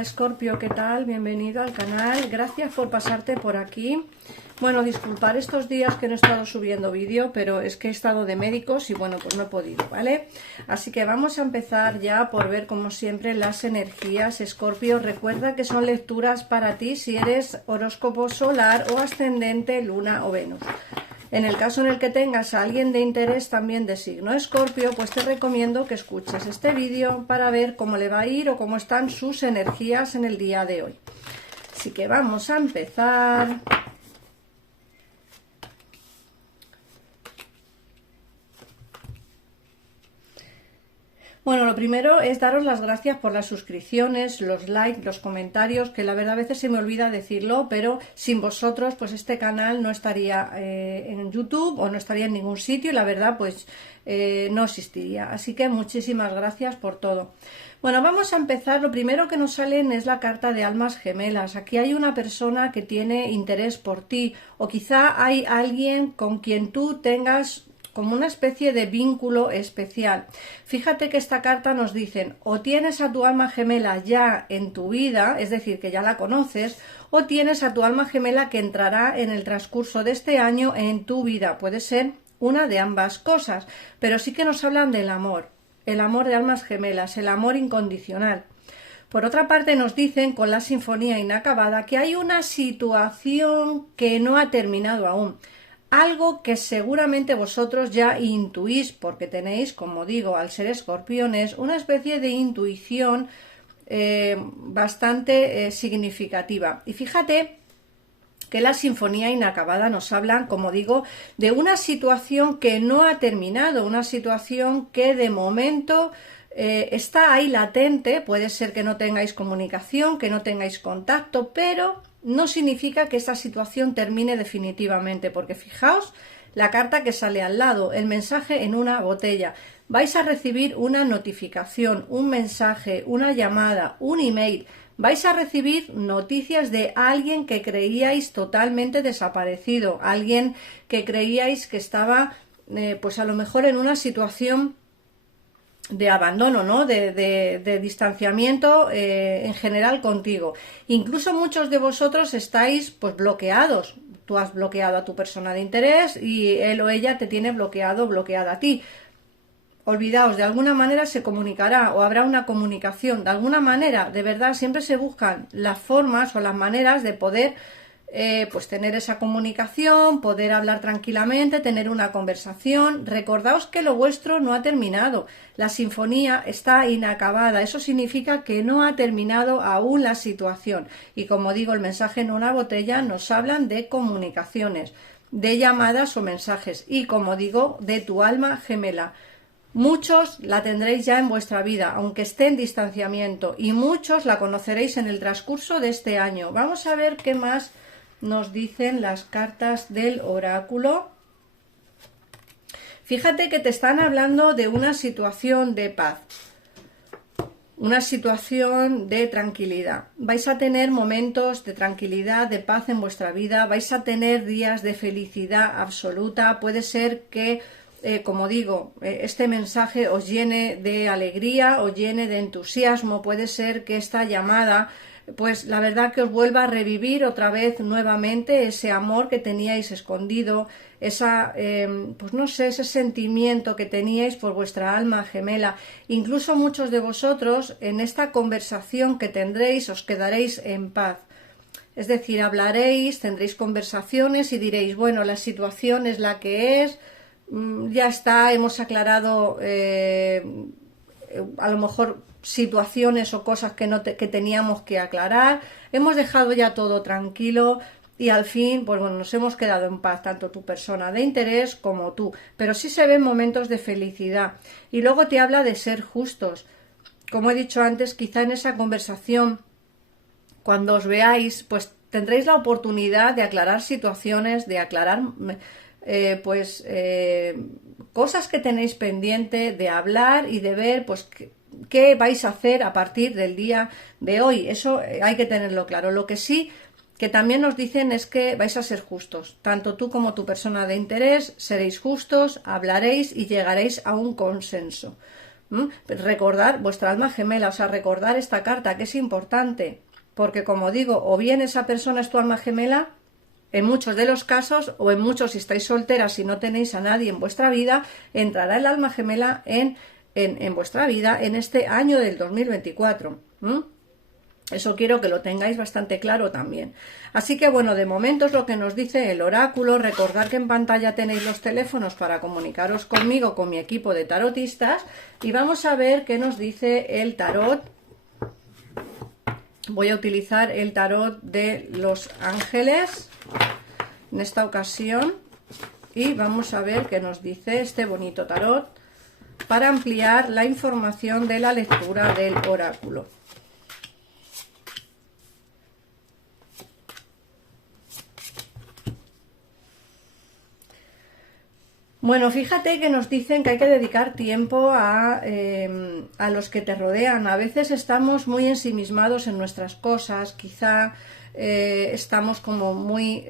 Hola Escorpio, ¿qué tal? Bienvenido al canal, gracias por pasarte por aquí. Bueno, disculpar estos días que no he estado subiendo vídeo, pero es que he estado de médicos y bueno, pues no he podido, ¿vale? Así que vamos a empezar ya por ver como siempre las energías, Escorpio. Recuerda que son lecturas para ti si eres horóscopo solar o ascendente, luna o Venus. En el caso en el que tengas a alguien de interés también de signo Escorpio, pues te recomiendo que escuches este vídeo para ver cómo le va a ir o cómo están sus energías en el día de hoy. Así que vamos a empezar. Bueno, lo primero es daros las gracias por las suscripciones, los likes, los comentarios, que la verdad a veces se me olvida decirlo, pero sin vosotros pues este canal no estaría en YouTube o no estaría en ningún sitio y la verdad pues no existiría. Así que muchísimas gracias por todo. Bueno, vamos a empezar. Lo primero que nos salen es la carta de almas gemelas. Aquí hay una persona que tiene interés por ti o quizá hay alguien con quien tú tengas como una especie de vínculo especial. Fíjate que esta carta nos dicen o tienes a tu alma gemela ya en tu vida, es decir, que ya la conoces, o tienes a tu alma gemela que entrará en el transcurso de este año en tu vida. Puede ser una de ambas cosas, pero sí que nos hablan del amor, el amor de almas gemelas, el amor incondicional. Por otra parte nos dicen con la sinfonía inacabada que hay una situación que no ha terminado aún. Algo que seguramente vosotros ya intuís porque tenéis, como digo, al ser escorpiones, una especie de intuición bastante significativa. Y fíjate que la sinfonía inacabada nos hablan, como digo, de una situación que no ha terminado, una situación que de momento está ahí latente. Puede ser que no tengáis comunicación, que no tengáis contacto, pero no significa que esta situación termine definitivamente, porque fijaos la carta que sale al lado, el mensaje en una botella. Vais a recibir una notificación, un mensaje, una llamada, un email. Vais a recibir noticias de alguien que creíais totalmente desaparecido, alguien que creíais que estaba pues a lo mejor en una situación de abandono, ¿no? de distanciamiento en general contigo. Incluso muchos de vosotros estáis pues bloqueados. Tú has bloqueado a tu persona de interés y él o ella te tiene bloqueado, bloqueada a ti. Olvidaos, de alguna manera se comunicará o habrá una comunicación. De alguna manera, de verdad, siempre se buscan las formas o las maneras de poder pues tener esa comunicación, poder hablar tranquilamente, tener una conversación. Recordaos que lo vuestro no ha terminado, la sinfonía está inacabada, eso significa que no ha terminado aún la situación y como digo, el mensaje en una botella nos hablan de comunicaciones, de llamadas o mensajes y como digo, de tu alma gemela. Muchos la tendréis ya en vuestra vida, aunque esté en distanciamiento, y muchos la conoceréis en el transcurso de este año. Vamos a ver qué más nos dicen las cartas del oráculo. Fíjate que te están hablando de una situación de paz, una situación de tranquilidad. Vais a tener momentos de tranquilidad, de paz en vuestra vida, vais a tener días de felicidad absoluta. Puede ser que como digo, este mensaje os llene de alegría, os llene de entusiasmo. Puede ser que esta llamada pues la verdad que os vuelva a revivir otra vez nuevamente ese amor que teníais escondido, esa, pues no sé, ese sentimiento que teníais por vuestra alma gemela. Incluso muchos de vosotros en esta conversación que tendréis os quedaréis en paz. Es decir, hablaréis, tendréis conversaciones y diréis, bueno, la situación es la que es, ya está, hemos aclarado a lo mejor situaciones o cosas que teníamos que aclarar, hemos dejado ya todo tranquilo y al fin pues bueno, nos hemos quedado en paz, tanto tu persona de interés como tú, pero sí se ven momentos de felicidad. Y luego te habla de ser justos, como he dicho antes, quizá en esa conversación cuando os veáis pues tendréis la oportunidad de aclarar situaciones, de aclarar cosas que tenéis pendiente, de hablar y de ver pues qué vais a hacer a partir del día de hoy. Eso hay que tenerlo claro. Lo que sí que también nos dicen es que vais a ser justos, tanto tú como tu persona de interés seréis justos, hablaréis y llegaréis a un consenso. Recordar vuestra alma gemela, o sea, recordar esta carta, que es importante, porque como digo, o bien esa persona es tu alma gemela, en muchos de los casos, o en muchos si estáis solteras y no tenéis a nadie en vuestra vida, entrará el alma gemela en vuestra vida en este año del 2024. Eso quiero que lo tengáis bastante claro también. Así que bueno, de momento es lo que nos dice el oráculo. Recordad que en pantalla tenéis los teléfonos para comunicaros conmigo, con mi equipo de tarotistas. Y vamos a ver qué nos dice el tarot. Voy a utilizar el tarot de los ángeles en esta ocasión. Y vamos a ver qué nos dice este bonito tarot para ampliar la información de la lectura del oráculo. Bueno, fíjate que nos dicen que hay que dedicar tiempo a los que te rodean. A veces estamos muy ensimismados en nuestras cosas, quizá estamos como muy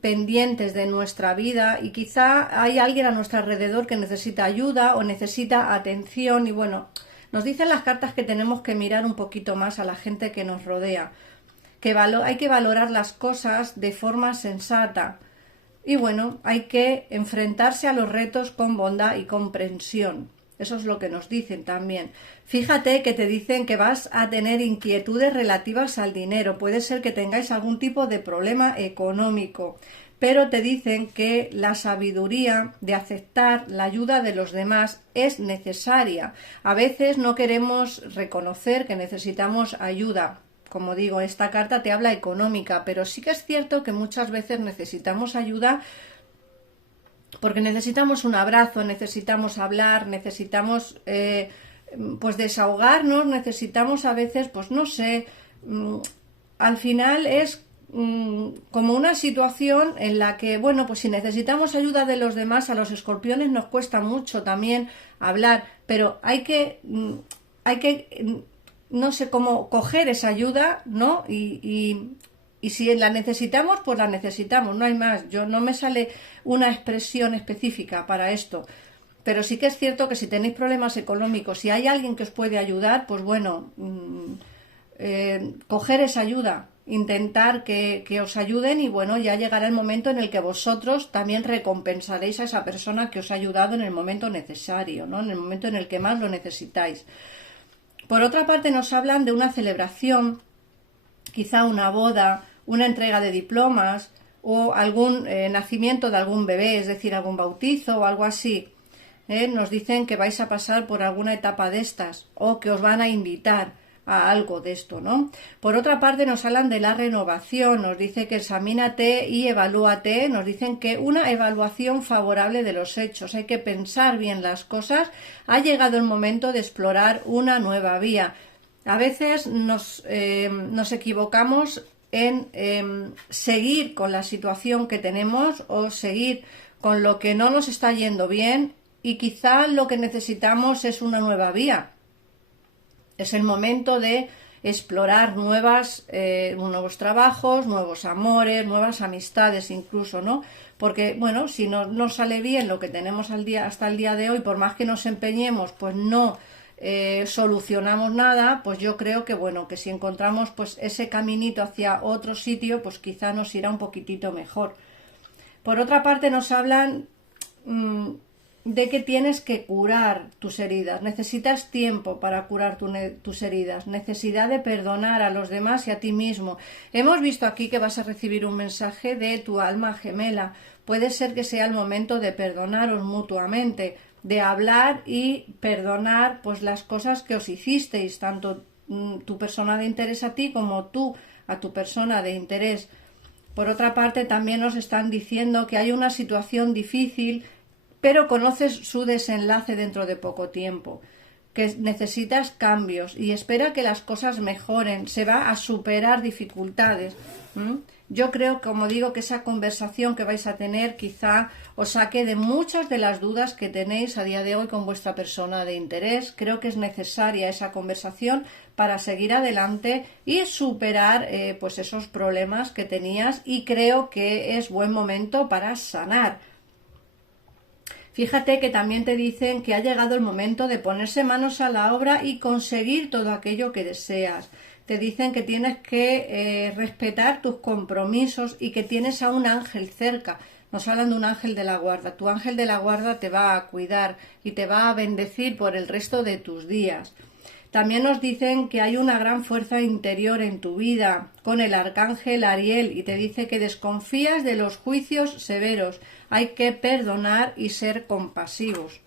pendientes de nuestra vida y quizá hay alguien a nuestro alrededor que necesita ayuda o necesita atención y bueno, nos dicen las cartas que tenemos que mirar un poquito más a la gente que nos rodea, que hay que valorar las cosas de forma sensata. Y bueno, hay que enfrentarse a los retos con bondad y comprensión. Eso es lo que nos dicen también. Fíjate que te dicen que vas a tener inquietudes relativas al dinero. Puede ser que tengáis algún tipo de problema económico, pero te dicen que la sabiduría de aceptar la ayuda de los demás es necesaria. A veces no queremos reconocer que necesitamos ayuda. Como digo, esta carta te habla económica, pero sí que es cierto que muchas veces necesitamos ayuda porque necesitamos un abrazo, necesitamos hablar, necesitamos pues desahogarnos, necesitamos a veces, pues no sé, al final es como una situación en la que, bueno, pues si necesitamos ayuda de los demás, a los escorpiones nos cuesta mucho también hablar, pero hay que no sé cómo coger esa ayuda, ¿no? Y si la necesitamos, pues la necesitamos, no hay más. Yo no me sale una expresión específica para esto, pero sí que es cierto que si tenéis problemas económicos, si hay alguien que os puede ayudar, pues bueno, coger esa ayuda, intentar que os ayuden y bueno, ya llegará el momento en el que vosotros también recompensaréis a esa persona que os ha ayudado en el momento necesario, ¿no? En el momento en el que más lo necesitáis. Por otra parte nos hablan de una celebración, quizá una boda, una entrega de diplomas o algún nacimiento de algún bebé, es decir, algún bautizo o algo así. Nos dicen que vais a pasar por alguna etapa de estas o que os van a invitar a algo de esto, ¿no? Por otra parte nos hablan de la renovación, nos dice que examínate y evalúate, nos dicen que una evaluación favorable de los hechos, hay que pensar bien las cosas, ha llegado el momento de explorar una nueva vía. A veces nos equivocamos en seguir con la situación que tenemos o seguir con lo que no nos está yendo bien y quizá lo que necesitamos es una nueva vía. Es el momento de explorar nuevos trabajos, nuevos amores, nuevas amistades incluso, ¿no? Porque, bueno, si no sale bien lo que tenemos hasta el día de hoy, por más que nos empeñemos, pues no solucionamos nada, pues yo creo que, bueno, que si encontramos pues ese caminito hacia otro sitio, pues quizá nos irá un poquitito mejor. Por otra parte nos hablan de que tienes que curar tus heridas, necesitas tiempo para curar tus heridas, necesidad de perdonar a los demás y a ti mismo. Hemos visto aquí que vas a recibir un mensaje de tu alma gemela, puede ser que sea el momento de perdonaros mutuamente, de hablar y perdonar pues las cosas que os hicisteis, tanto tu persona de interés a ti como tú a tu persona de interés. Por otra parte también nos están diciendo que hay una situación difícil, pero conoces su desenlace dentro de poco tiempo, que necesitas cambios y espera que las cosas mejoren, se va a superar dificultades. Yo creo, como digo, que esa conversación que vais a tener quizá os saque de muchas de las dudas que tenéis a día de hoy con vuestra persona de interés. Creo que es necesaria esa conversación para seguir adelante y superar pues esos problemas que tenías y creo que es buen momento para sanar. Fíjate que también te dicen que ha llegado el momento de ponerse manos a la obra y conseguir todo aquello que deseas. Te dicen que tienes que respetar tus compromisos y que tienes a un ángel cerca. Nos hablan de un ángel de la guarda. Tu ángel de la guarda te va a cuidar y te va a bendecir por el resto de tus días. También nos dicen que hay una gran fuerza interior en tu vida con el arcángel Ariel y te dice que desconfías de los juicios severos. Hay que perdonar y ser compasivos.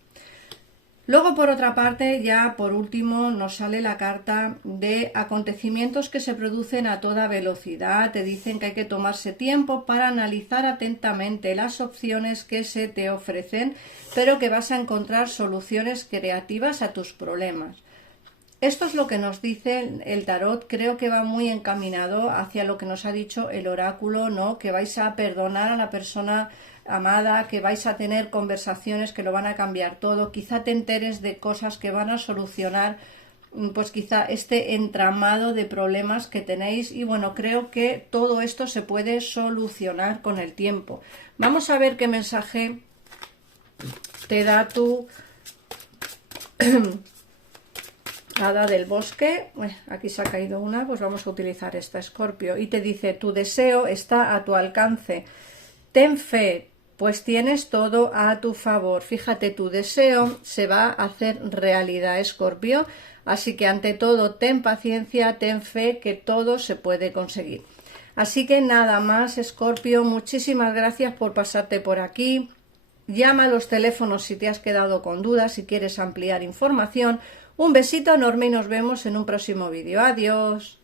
Luego, por otra parte, ya por último, nos sale la carta de acontecimientos que se producen a toda velocidad. Te dicen que hay que tomarse tiempo para analizar atentamente las opciones que se te ofrecen, pero que vas a encontrar soluciones creativas a tus problemas. Esto es lo que nos dice el tarot. Creo que va muy encaminado hacia lo que nos ha dicho el oráculo, ¿no? Que vais a perdonar a la persona amada, que vais a tener conversaciones que lo van a cambiar todo, quizá te enteres de cosas que van a solucionar pues quizá este entramado de problemas que tenéis y bueno, creo que todo esto se puede solucionar con el tiempo. Vamos a ver qué mensaje te da tu hada del bosque. Aquí se ha caído una, pues vamos a utilizar esta, Escorpio, y te dice: tu deseo está a tu alcance, ten fe, pues tienes todo a tu favor. Fíjate, tu deseo se va a hacer realidad, Escorpio, así que ante todo ten paciencia, ten fe, que todo se puede conseguir. Así que nada más, Escorpio, muchísimas gracias por pasarte por aquí. Llama a los teléfonos si te has quedado con dudas, si quieres ampliar información. Un besito enorme y nos vemos en un próximo vídeo. Adiós.